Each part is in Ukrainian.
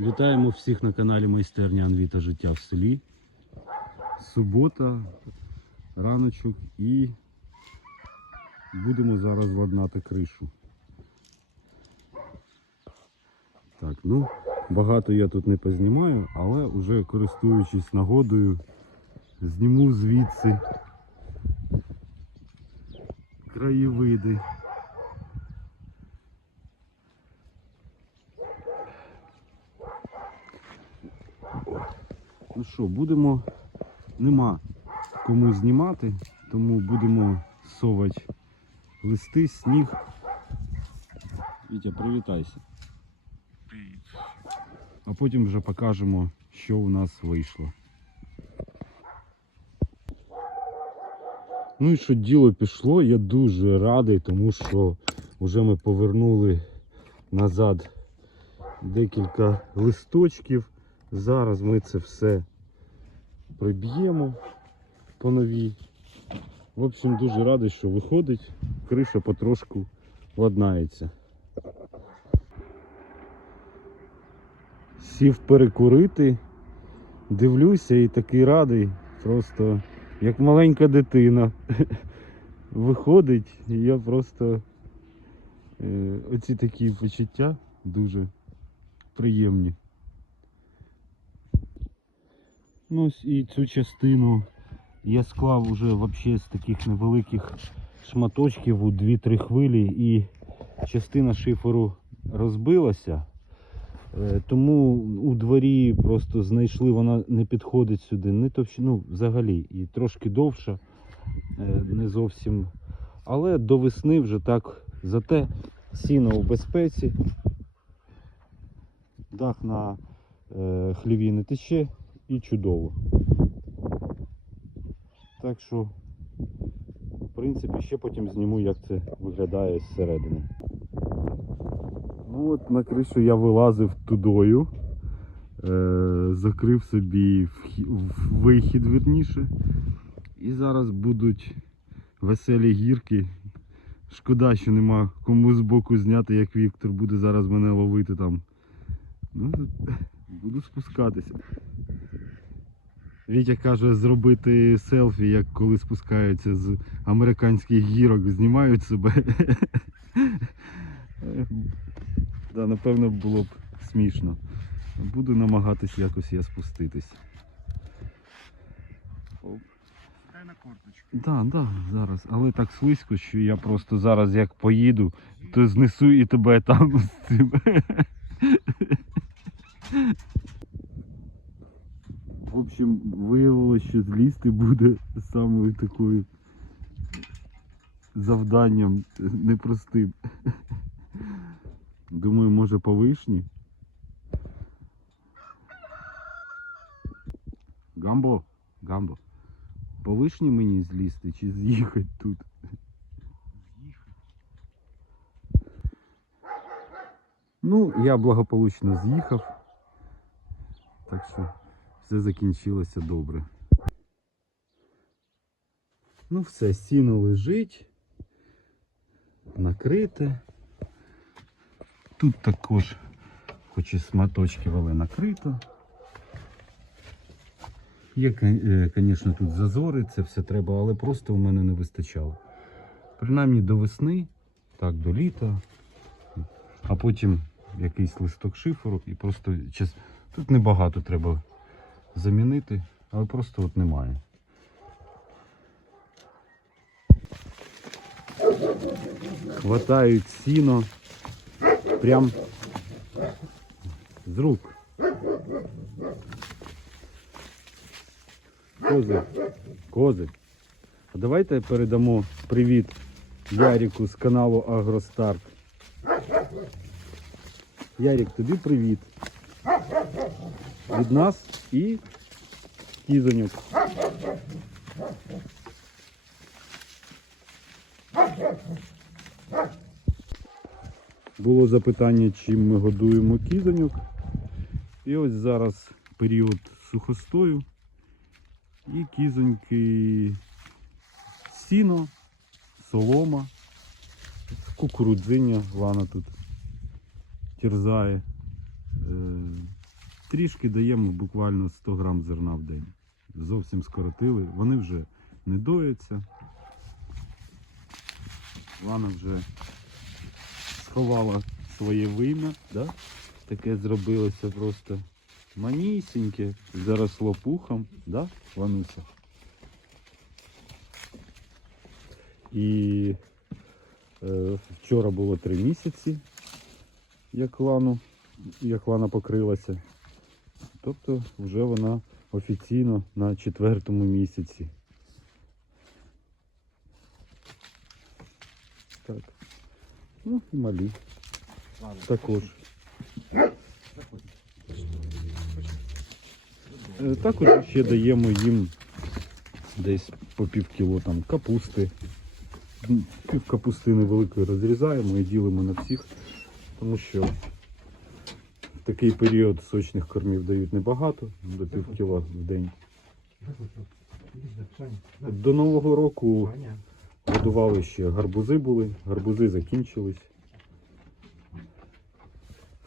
Вітаємо всіх на каналі Майстерня Анвіта Життя в селі. Субота, раночок і будемо зараз ладнати кришу. Так, ну багато я тут не познімаю, але вже користуючись нагодою, зніму звідси краєвиди. Ну що, будемо. Нема кому знімати, тому будемо совати листи, сніг. Вітя, привітайся. А потім вже покажемо, що у нас вийшло. Ну і що діло пішло, я дуже радий, тому що вже ми повернули назад декілька листочків. Зараз ми це все приб'ємо по новій. В общем, дуже радий, що виходить, криша потрошку ладнається. Сів перекурити, дивлюся і такий радий, просто як маленька дитина. Виходить, і я просто е, оці такі почуття дуже приємні. Ну і цю частину я склав уже вообще з таких невеликих шматочків у 2-3 хвилі і частина шиферу розбилася. Е, Тому у дворі просто знайшли, вона не підходить сюди, не товщ... ну взагалі, і трошки довша, е, не зовсім. Але до весни вже так. Зате сіно у безпеці, дах на е, хліві не тече і чудово. Так що, в принципі, ще потім зніму, як це виглядає зсередини. Ну от на кришу я вилазив тудою, е, закрив собі вихід вірніше. І зараз будуть веселі гірки. Шкода, що нема кому з боку зняти, як Віктор буде зараз мене ловити там. Ну, буду спускатися. Вітя каже зробити селфі, як коли спускаються з американських гірок, знімають себе. да, напевно, було б смішно. Буду намагатись якось я спуститись. Оп. На корточку. Да, да, зараз. Але так слизько, що я просто зараз як поїду, то знесу і тебе там з цим. В общем, виявилося, що злізти буде самою такою завданням непростим. Думаю, може по вишні. Гамбо, гамбо. По вишні мені злізти чи з'їхати тут? Ну, я благополучно з'їхав. Так що все закінчилося добре. Ну все, сіно лежить. Накрите. Тут також, хоч і сматочки, але накрито. Є, звісно, тут зазори, це все треба, але просто у мене не вистачало. Принаймні до весни, так, до літа, а потім якийсь листок шиферу і просто тут небагато треба замінити, але просто от немає. Хватають сіно прям з рук. Кози, кози. А давайте передамо привіт Ярику з каналу Агростарт. Ярик, тобі привіт. Від нас і кізоньок. Було запитання, чим ми годуємо кізоньок. І ось зараз період сухостою. І кізоньки сіно, солома, кукурудзиня, Лана тут терзає. Трішки даємо буквально 100 грам зерна в день. Зовсім скоротили. Вони вже не дояться. Лана вже сховала своє вим'я, да? таке зробилося просто манісіньке, заросло пухом, да, Лануся? І е, вчора було три місяці, як лану, як лана покрилася. Тобто вже вона офіційно на четвертому місяці. Так. Ну і малі також. Е, Також ще даємо їм десь по пів кіло там капусти. Пів капусти невеликої розрізаємо і ділимо на всіх, тому що такий період сочних кормів дають небагато, до пів кіла в день. До Нового року годували ще гарбузи були, гарбузи закінчились.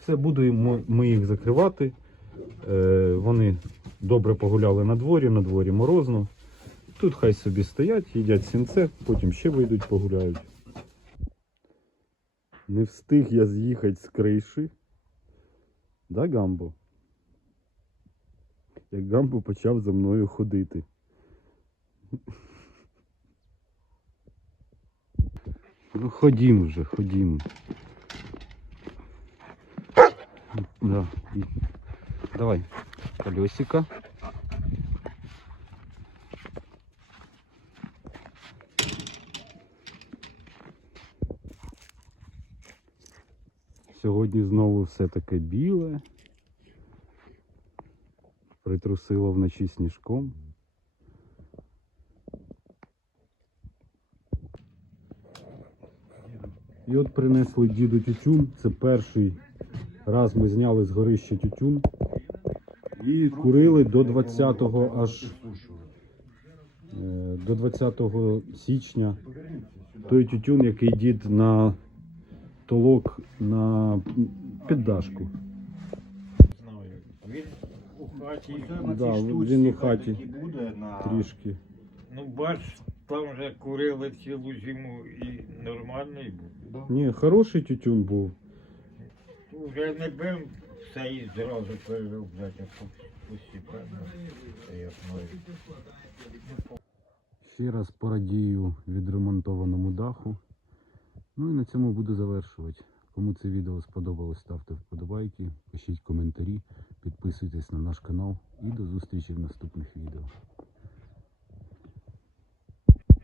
Все, будемо ми їх закривати. Е, вони добре погуляли на дворі, на дворі морозно. Тут хай собі стоять, їдять сінце, потім ще вийдуть, погуляють. Не встиг я з'їхати з криші. Да, Гамбо? Як Гамбо почав за мною ходити. Ну, ходім вже, ходім. Да. Давай, колесико. Сьогодні знову все таке біле. Притрусило вночі сніжком. І от принесли діду тютюн. Це перший раз ми зняли з горища тютюн. І курили до 20-го аж е, до 20 січня. Той тютюн, який дід на толок на піддашку. Він у хаті, Да, він у хаті буде на трішки. ну бач, там вже курили цілу зиму і нормальний був. Ні, хороший тютюн був. Вже не бив все і зразу переробляти постепенно. Це як мною. Ще раз порадію відремонтованому даху. Ну і на цьому буду завершувати. Кому це відео сподобалось, ставте вподобайки, пишіть коментарі, підписуйтесь на наш канал і до зустрічі в наступних відео.